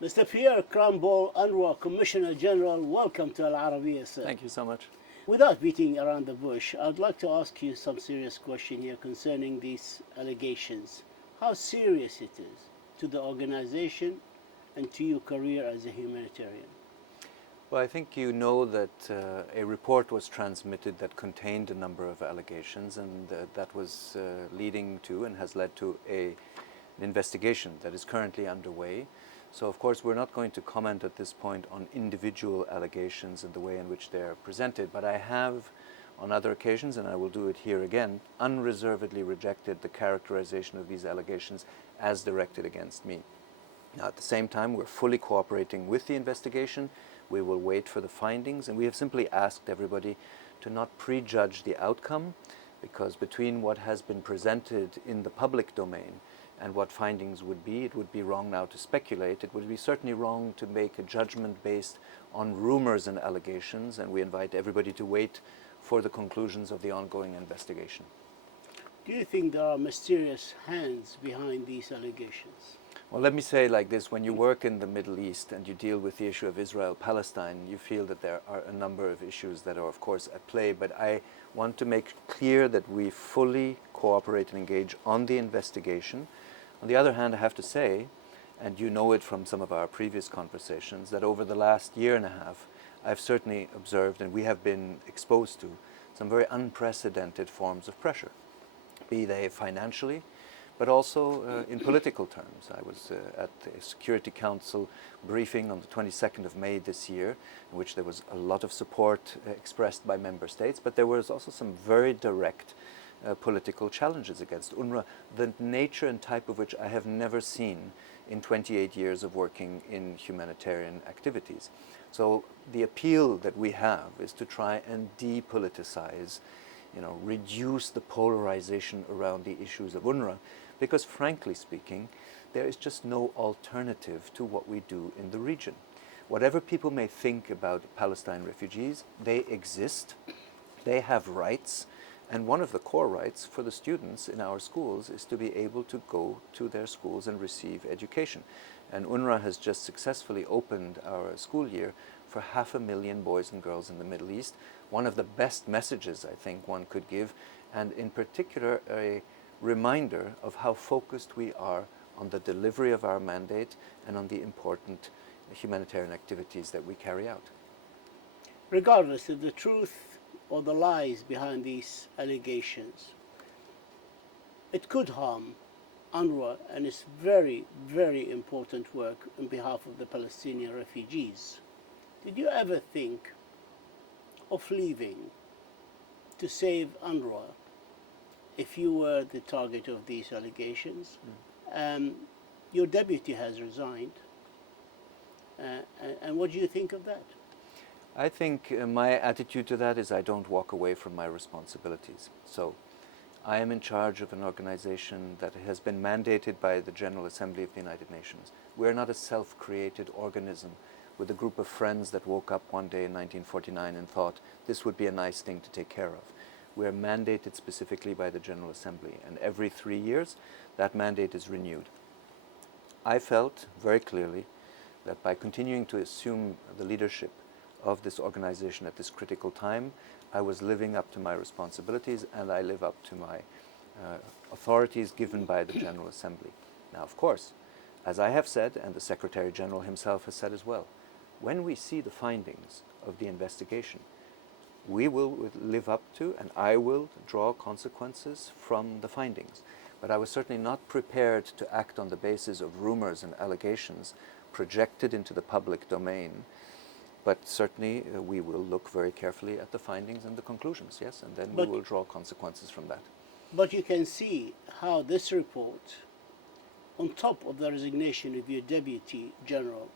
Mr. Pierre Krähenbühl, UNWRA Commissioner General, welcome to Al-Arabiya, sir. Thank you so much. Without beating around the bush, I'd like to ask you some serious question here concerning these allegations. How serious it is to the organization and to your career as a humanitarian? Well, I think you know that a report was transmitted that contained a number of allegations, and that was leading to and has led to an investigation that is currently underway. So, of course, we're not going to comment at this point on individual allegations and the way in which they're presented, but I have, on other occasions, and I will do it here again, unreservedly rejected the characterization of these allegations as directed against me. Now, at the same time, we're fully cooperating with the investigation. We will wait for the findings, and we have simply asked everybody to not prejudge the outcome, because between what has been presented in the public domain and what findings would be, it would be wrong now to speculate. It would be certainly wrong to make a judgment based on rumors and allegations, and we invite everybody to wait for the conclusions of the ongoing investigation. Do you think there are mysterious hands behind these allegations? Well, let me say like this: when you work in the Middle East and you deal with the issue of Israel-Palestine, you feel that there are a number of issues that are, of course, at play. But I want to make clear that we fully cooperate and engage on the investigation. On the other hand, I have to say, and you know it from some of our previous conversations, that over the last year and a half, I've certainly observed, and we have been exposed to, some very unprecedented forms of pressure, be they financially, but also in political terms. I was at the Security Council briefing on the 22nd of May this year, in which there was a lot of support expressed by member states, but there was also some very direct political challenges against UNRWA, the nature and type of which I have never seen in 28 years of working in humanitarian activities. So the appeal that we have is to try and depoliticize, reduce the polarization around the issues of UNRWA, because frankly speaking, there is just no alternative to what we do in the region. Whatever people may think about Palestine refugees, they exist, they have rights, and one of the core rights for the students in our schools is to be able to go to their schools and receive education. And UNRWA has just successfully opened our school year for 500,000 boys and girls in the Middle East. One of the best messages I think one could give, and in particular a reminder of how focused we are on the delivery of our mandate and on the important humanitarian activities that we carry out. Regardless of the truth or the lies behind these allegations, it could harm UNRWA and its very, very important work on behalf of the Palestinian refugees. Did you ever think of leaving to save UNRWA if you were the target of these allegations? Your deputy has resigned. And what do you think of that? I think my attitude to that is I don't walk away from my responsibilities. So I am in charge of an organization that has been mandated by the General Assembly of the United Nations. We're not a self-created organism with a group of friends that woke up one day in 1949 and thought this would be a nice thing to take care of. We're mandated specifically by the General Assembly, and every 3 years that mandate is renewed. I felt very clearly that by continuing to assume the leadership of this organization at this critical time, I was living up to my responsibilities, and I live up to my authorities given by the General Assembly. Now, of course, as I have said, and the Secretary General himself has said as well, when we see the findings of the investigation, we will live up to, and I will draw consequences from the findings. But I was certainly not prepared to act on the basis of rumors and allegations projected into the public domain. But certainly we will look very carefully at the findings and the conclusions, yes, and then we will draw consequences from that. But you can see how this report, on top of the resignation of your Deputy General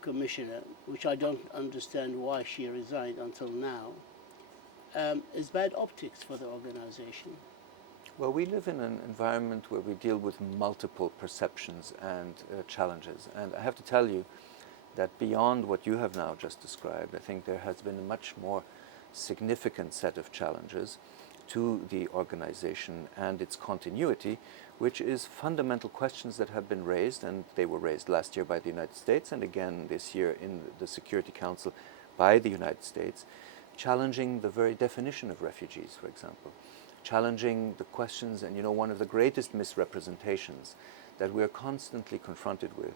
Commissioner, which I don't understand why she resigned until now, is bad optics for the organization. Well, we live in an environment where we deal with multiple perceptions and challenges. And I have to tell you that beyond what you have now just described, I think there has been a much more significant set of challenges. to the organization and its continuity, which is fundamental questions that have been raised, and they were raised last year by the United States and again this year in the Security Council by the United States, challenging the very definition of refugees, for example, challenging the questions. And one of the greatest misrepresentations that we are constantly confronted with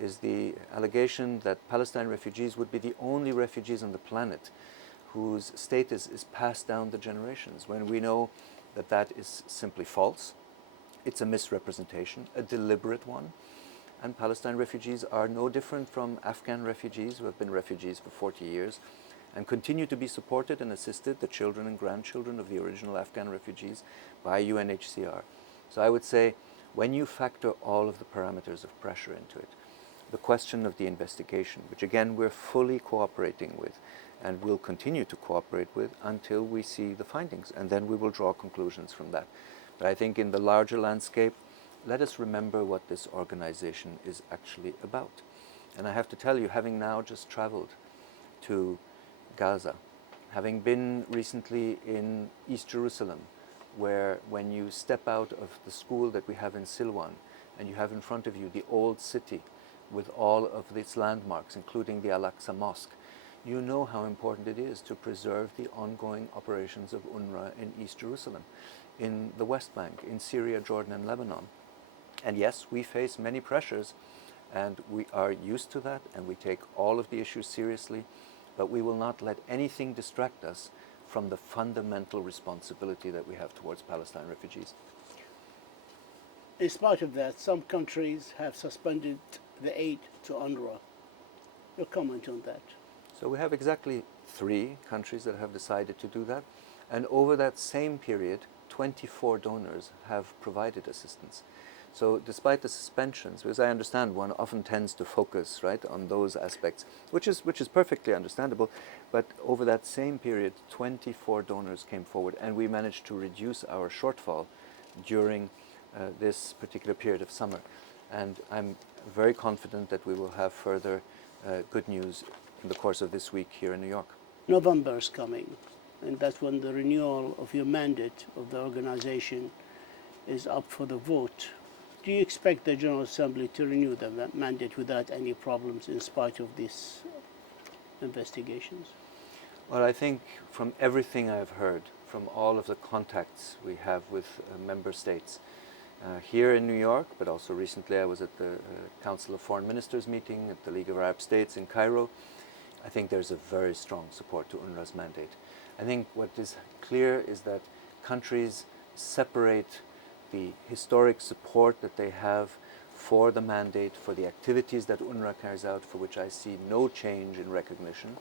is the allegation that Palestine refugees would be the only refugees on the planet whose status is passed down the generations, when we know that that is simply false. It's a misrepresentation, a deliberate one. And Palestine refugees are no different from Afghan refugees who have been refugees for 40 years and continue to be supported and assisted, the children and grandchildren of the original Afghan refugees, by UNHCR. So I would say, when you factor all of the parameters of pressure into it, the question of the investigation, which again we're fully cooperating with and will continue to cooperate with until we see the findings, and then we will draw conclusions from that. But I think in the larger landscape, let us remember what this organization is actually about. And I have to tell you, having now just traveled to Gaza, having been recently in East Jerusalem, where when you step out of the school that we have in Silwan, and you have in front of you the old city with all of its landmarks, including the Al-Aqsa Mosque, you know how important it is to preserve the ongoing operations of UNWRA in East Jerusalem, in the West Bank, in Syria, Jordan, and Lebanon. And yes, we face many pressures, and we are used to that, and we take all of the issues seriously, but we will not let anything distract us from the fundamental responsibility that we have towards Palestine refugees. In spite of that, some countries have suspended the aid to UNRWA. Your comment on that? So we have exactly 3 countries that have decided to do that, and over that same period, 24 donors have provided assistance. So despite the suspensions, because I understand one often tends to focus, right, on those aspects, which is perfectly understandable, but over that same period, 24 donors came forward, and we managed to reduce our shortfall during this particular period of summer. And I'm very confident that we will have further good news in the course of this week here in New York. November is coming, and that's when the renewal of your mandate of the organization is up for the vote. Do you expect the General Assembly to renew the mandate without any problems in spite of these investigations? Well, I think from everything I've heard, from all of the contacts we have with member states, here in New York, but also recently I was at the Council of Foreign Ministers meeting at the League of Arab States in Cairo, I think there's a very strong support to UNRWA's mandate. I think what is clear is that countries separate the historic support that they have for the mandate, for the activities that UNRWA carries out, for which I see no change in recognition,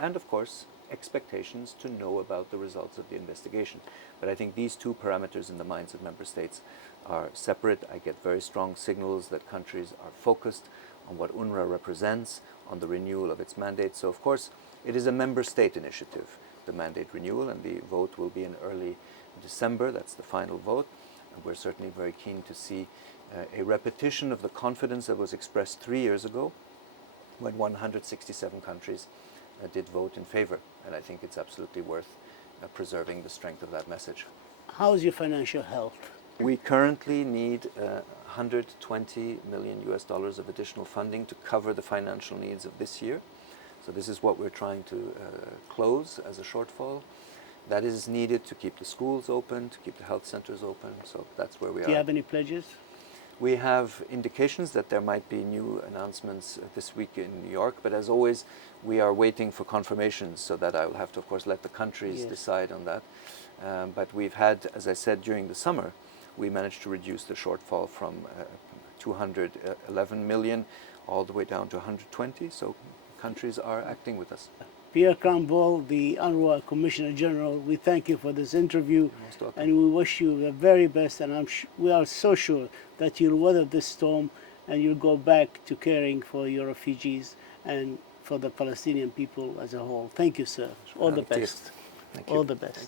and of course expectations to know about the results of the investigation. But I think these 2 parameters in the minds of member states are separate. I get very strong signals that countries are focused on what UNRWA represents, on the renewal of its mandate. So of course it is a member state initiative, the mandate renewal, and the vote will be in early December. That's the final vote. And we're certainly very keen to see a repetition of the confidence that was expressed 3 years ago when 167 countries did vote in favor. And I think it's absolutely worth preserving the strength of that message. How's your financial health? We currently need $120 million of additional funding to cover the financial needs of this year. So this is what we're trying to close as a shortfall. That is needed to keep the schools open, to keep the health centers open. So that's where we are. Do you have any pledges? We have indications that there might be new announcements this week in New York, but as always, we are waiting for confirmations, so that I will have to, of course, let the countries decide on that. But we've had, as I said, during the summer, we managed to reduce the shortfall from 211 million all the way down to 120, so countries are acting with us. Pierre Krähenbühl, the UNWRA Commissioner General, we thank you for this interview, and we wish you the very best, and we are so sure that you'll weather this storm and you'll go back to caring for your refugees and for the Palestinian people as a whole. Thank you, sir. All the best. Thank you. All the best.